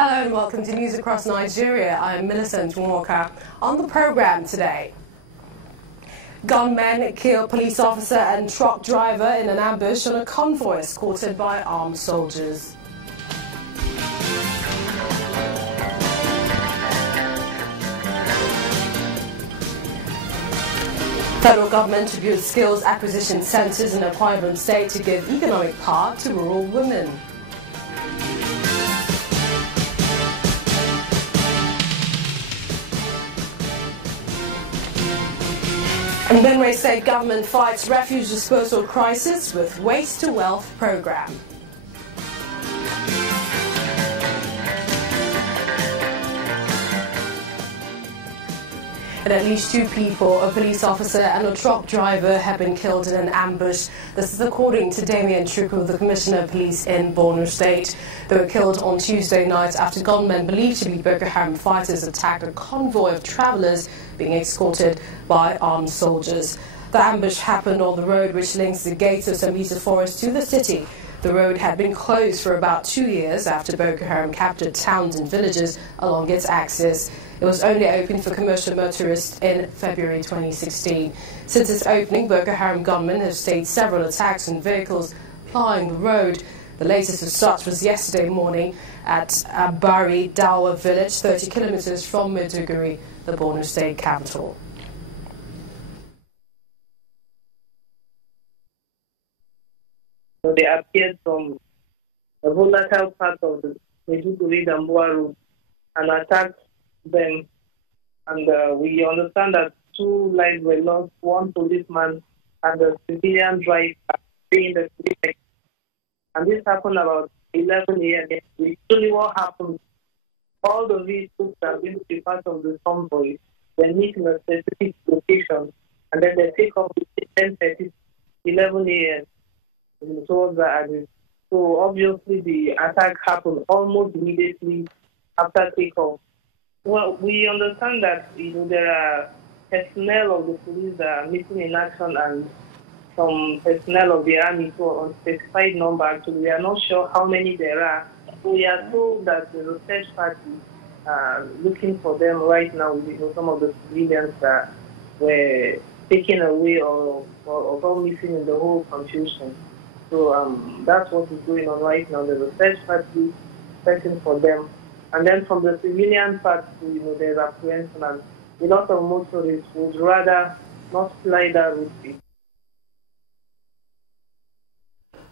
Hello and welcome to News Across Nigeria. I'm Millicent Walker. On the program today, gunmen kill police officer and truck driver in an ambush on a convoy escorted by armed soldiers. Federal government to build skills acquisition centres in Akwa-Ibom state to give economic power to rural women. And Benue State government fights refuse disposal crisis with waste to wealth program. And at least 2 people, a police officer and a truck driver, have been killed in an ambush. This is according to Damian Chukwu, the Commissioner of Police in Borno State. They were killed on Tuesday night after gunmen believed to be Boko Haram fighters attacked a convoy of travellers being escorted by armed soldiers. The ambush happened on the road which links the gates of Sambisa Forest to the city. The road had been closed for about 2 years after Boko Haram captured towns and villages along its axis. It was only opened for commercial motorists in February 2016. Since its opening, Boko Haram gunmen have staged several attacks on vehicles plying the road. The latest of such was yesterday morning at Bari Dawa village, 30 kilometers from Maiduguri, the Borno State capital. They appeared from a volatile part of the Maiduguri-Damboa road and attacked them. And we understand that 2 lives were lost, 1 policeman and a civilian driver in the city. And this happened about 11 a.m. Usually what happens, all the vehicles that are going to be part of the convoy, they meet in a specific location and then they take off between 10:30 11 a.m. towards the address. So obviously the attack happened almost immediately after takeoff. Well, we understand that there are personnel of the police that are missing in action and some personnel of the army to an unspecified number. Actually, we are not sure how many there are. So we are told that the research party are looking for them right now. Some of the civilians that were taken away or gone missing in the whole confusion. So that's what is going on right now. The research party searching for them. And then from the civilian part, there's apprehension, and a lot of motorists would rather not fly that route.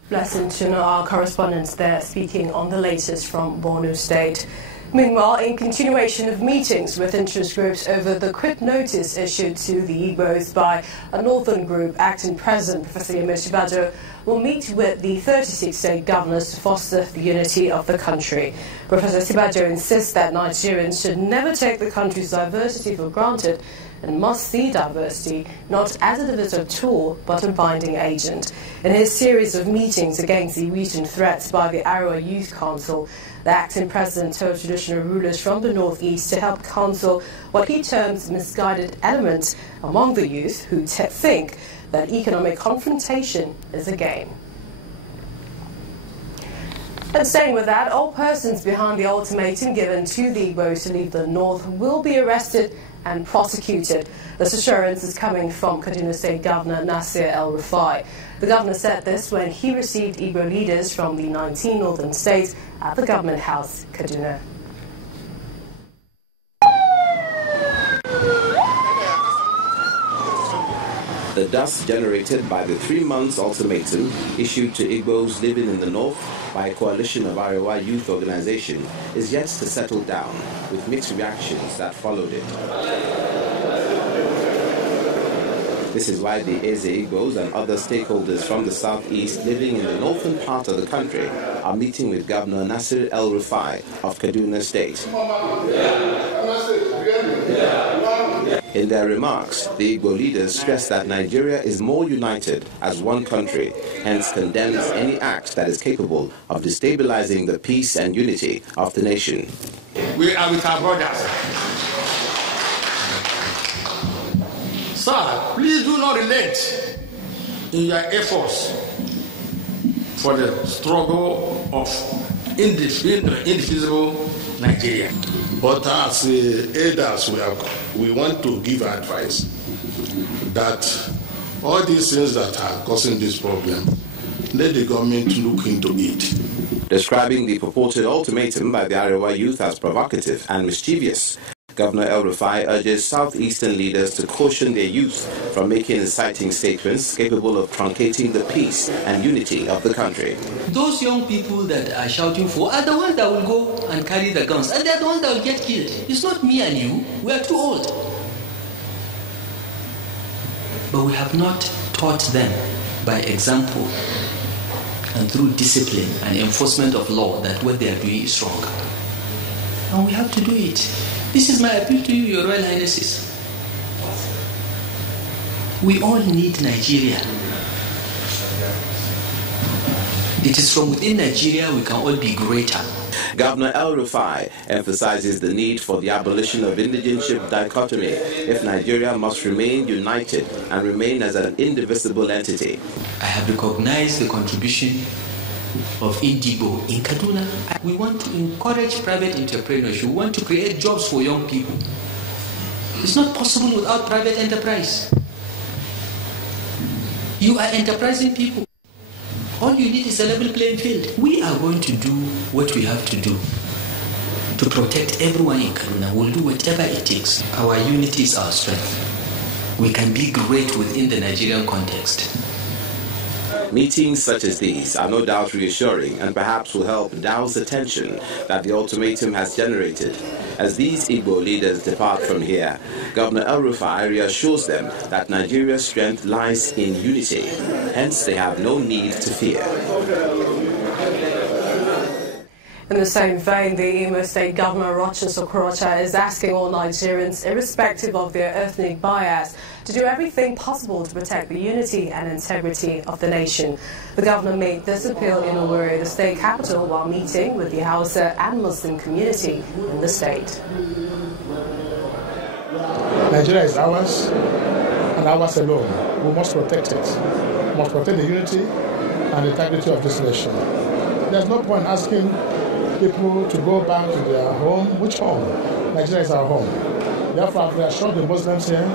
Blessing to know our correspondents there speaking on the latest from Borno State. Meanwhile, in continuation of meetings with interest groups over the quit notice issued to the Igbos by a northern group, acting President Professor Sibajo will meet with the 36 state governors to foster the unity of the country. Professor Sibajo insists that Nigerians should never take the country's diversity for granted and must see diversity not as a divisive tool but a binding agent. In his series of meetings against the recent threats by the Arawa Youth Council, the acting president told traditional rulers from the northeast to help counsel what he terms misguided elements among the youth who think that economic confrontation is a game. And staying with that, all persons behind the ultimatum given to the Igbos to leave the north will be arrested and prosecuted. This assurance is coming from Kaduna State Governor Nasir El-Rufai. The governor said this when he received Igbo leaders from the 19 northern states at the Government House, Kaduna. The dust generated by the 3 months ultimatum issued to Igbos living in the north by a coalition of Arawa youth organization is yet to settle down, with mixed reactions that followed it. This is why the Eze Igbos and other stakeholders from the southeast living in the northern part of the country are meeting with Governor Nasir El-Rufai of Kaduna State. In their remarks, the Igbo leaders stressed that Nigeria is more united as one country, hence condemns any act that is capable of destabilizing the peace and unity of the nation. We are with our brothers. Sir, please do not relent in your efforts for the struggle of indivisible Nigeria. But as elders, we want to give advice that all these things that are causing this problem, let the government look into it. Describing the purported ultimatum by the Arewa youth as provocative and mischievous, Governor El-Rufai urges southeastern leaders to caution their youth from making inciting statements capable of truncating the peace and unity of the country. Those young people that are shouting for are the ones that will go and carry the guns, and they're the ones that will get killed. It's not me and you. We are too old. But we have not taught them by example and through discipline and enforcement of law that what they are doing is wrong. And we have to do it. This is my appeal to you, Your Royal Highnesses. We all need Nigeria. It is from within Nigeria we can all be greater. Governor El-Rufai emphasizes the need for the abolition of indigenship dichotomy if Nigeria must remain united and remain as an indivisible entity. I have recognized the contribution of Indigo in Kaduna. We want to encourage private entrepreneurship. We want to create jobs for young people. It's not possible without private enterprise. You are enterprising people. All you need is a level playing field. We are going to do what we have to do to protect everyone in Kaduna. We'll do whatever it takes. Our unity is our strength. We can be great within the Nigerian context. Meetings such as these are no doubt reassuring and perhaps will help douse the tension that the ultimatum has generated. As these Igbo leaders depart from here, Governor El-Rufai reassures them that Nigeria's strength lies in unity. Hence, they have no need to fear. In the same vein, the Imo State Governor Rochas Okorocha is asking all Nigerians, irrespective of their ethnic bias, to do everything possible to protect the unity and integrity of the nation. The governor made this appeal in Owerri, the state capital, while meeting with the Hausa and Muslim community in the state. Nigeria is ours, and ours alone. We must protect it. We must protect the unity and integrity of this nation. There's no point asking people to go back to their home. Which home? Nigeria is our home. Therefore, I've reassured the Muslims here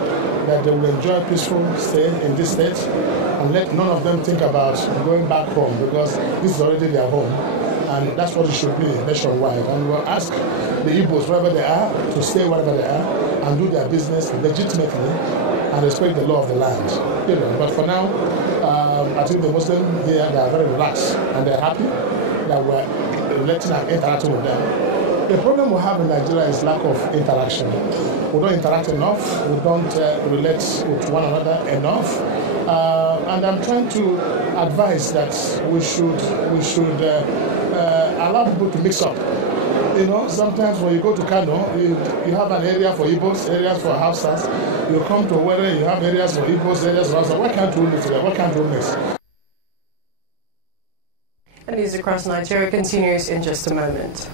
that they will enjoy a peaceful stay in this state and let none of them think about going back home, because this is already their home, and that's what it should be nationwide. And we'll ask the Igbos, wherever they are, to stay wherever they are and do their business legitimately and respect the law of the land. But for now, I think the Muslims here, they are very relaxed and they're happy that we're letting and interacting with them. The problem we have in Nigeria is lack of interaction. We don't interact enough. We don't relate with one another enough. And I'm trying to advise that we should allow people to mix up. Sometimes when you go to Kano, you have an area for Igbos, areas for Hausas. You come to Owerri, you have areas for Igbos, areas for Hausas. Why can't we live together? Why can't we mix? And news across Nigeria continues in just a moment.